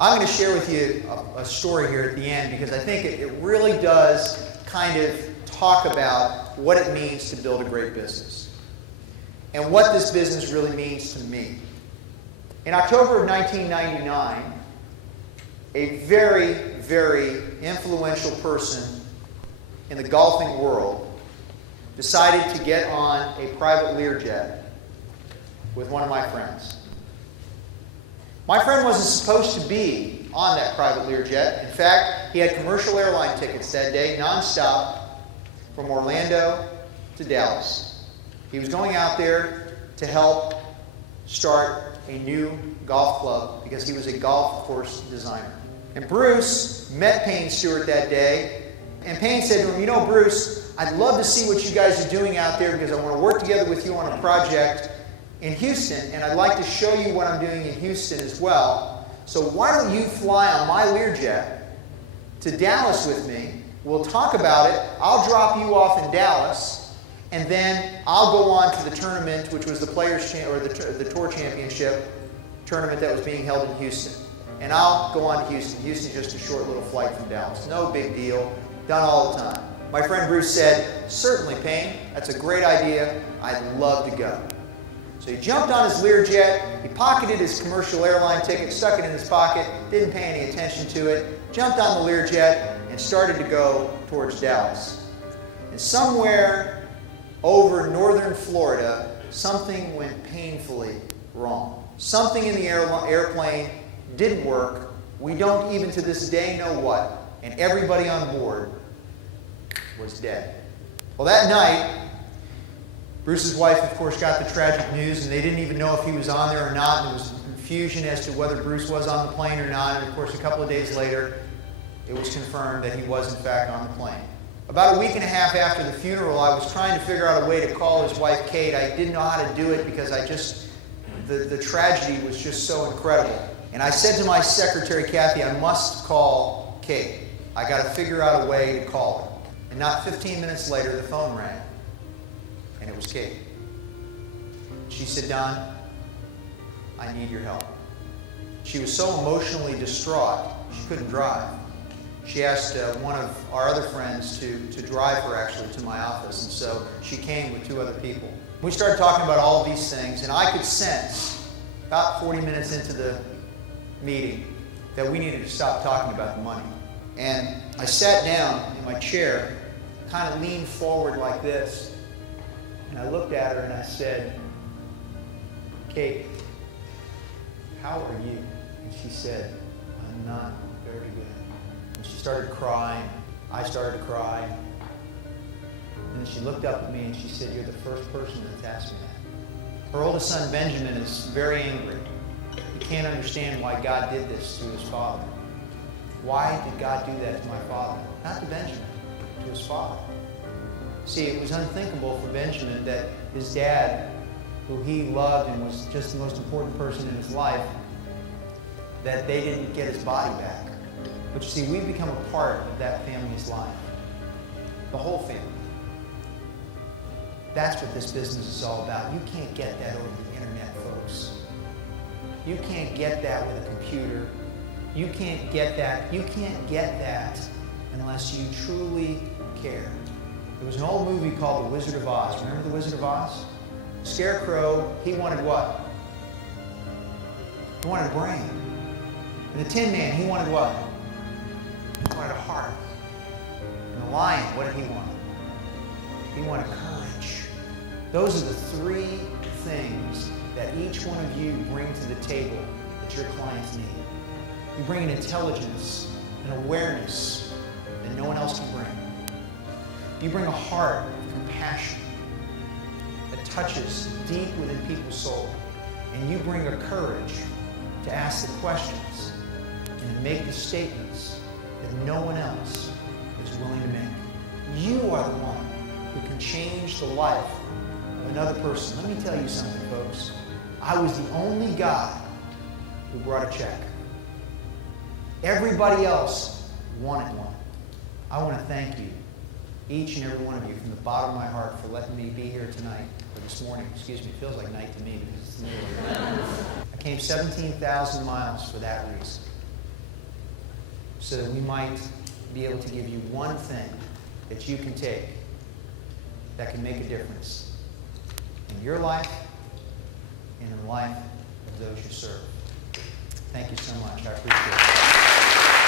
I'm going to share with you a story here at the end because I think it really does kind of talk about what it means to build a great business and what this business really means to me. In October of 1999, a very, very influential person in the golfing world decided to get on a private Learjet with one of my friends. My friend wasn't supposed to be on that private Learjet. In fact, he had commercial airline tickets that day, nonstop, from Orlando to Dallas. He was going out there to help start a new golf club because he was a golf course designer. And Bruce met Payne Stewart that day, and Payne said to him, "You know, Bruce, I'd love to see what you guys are doing out there because I want to work together with you on a project in Houston, and I'd like to show you what I'm doing in Houston as well. So why don't you fly on my Learjet to Dallas with me? We'll talk about it. I'll drop you off in Dallas, and then I'll go on to the tournament, which was the the Tour Championship tournament that was being held in Houston. And I'll go on to Houston. Houston's just a short little flight from Dallas. No big deal. Done all the time." My friend Bruce said, "Certainly, Payne. That's a great idea. I'd love to go." So he jumped on his Learjet, he pocketed his commercial airline ticket, stuck it in his pocket, didn't pay any attention to it, jumped on the Learjet, and started to go towards Dallas. And somewhere over northern Florida, something went painfully wrong. Something in the airplane didn't work. We don't even to this day know what. And everybody on board was dead. Well, that night, Bruce's wife, of course, got the tragic news, and they didn't even know if he was on there or not. And there was confusion as to whether Bruce was on the plane or not. And, of course, a couple of days later, it was confirmed that he was, in fact, on the plane. About a week and a half after the funeral, I was trying to figure out a way to call his wife, Kate. I didn't know how to do it because the tragedy was just so incredible. And I said to my secretary, Kathy, I must call Kate. I got to figure out a way to call her. And not 15 minutes later, the phone rang. And it was Kate. She said, "Don, I need your help." She was so emotionally distraught, she couldn't drive. She asked one of our other friends to drive her actually to my office, and so she came with two other people. We started talking about all of these things, and I could sense, about 40 minutes into the meeting, that we needed to stop talking about the money. And I sat down in my chair, kind of leaned forward like this, and I looked at her and I said, "Kate, how are you?" And she said, "I'm not very good." And she started crying. I started to cry. And then she looked up at me and she said, "You're the first person that's asked me that." Her oldest son, Benjamin, is very angry. He can't understand why God did this to his father. Why did God do that to my father? Not to Benjamin, to his father. See, it was unthinkable for Benjamin that his dad, who he loved and was just the most important person in his life, that they didn't get his body back. But you see, we've become a part of that family's life. The whole family. That's what this business is all about. You can't get that over the internet, folks. You can't get that with a computer. You can't get that. You can't get that unless you truly care. There was an old movie called The Wizard of Oz. Remember The Wizard of Oz? Scarecrow, he wanted what? He wanted a brain. And the Tin Man, he wanted what? He wanted a heart. And the lion, what did he want? He wanted courage. Those are the three things that each one of you bring to the table that your clients need. You bring an intelligence, an awareness that no one else can bring. You bring a heart of compassion that touches deep within people's soul. And you bring a courage to ask the questions and to make the statements that no one else is willing to make. You are the one who can change the life of another person. Let me tell you something, folks. I was the only guy who brought a check. Everybody else wanted one. I want to thank you, each and every one of you, from the bottom of my heart for letting me be here tonight, or this morning. Excuse me, it feels like night to me because it's nearly. I came 17,000 miles for that reason. so that we might be able to give you one thing that you can take that can make a difference in your life and in the life of those you serve. Thank you so much. I appreciate it.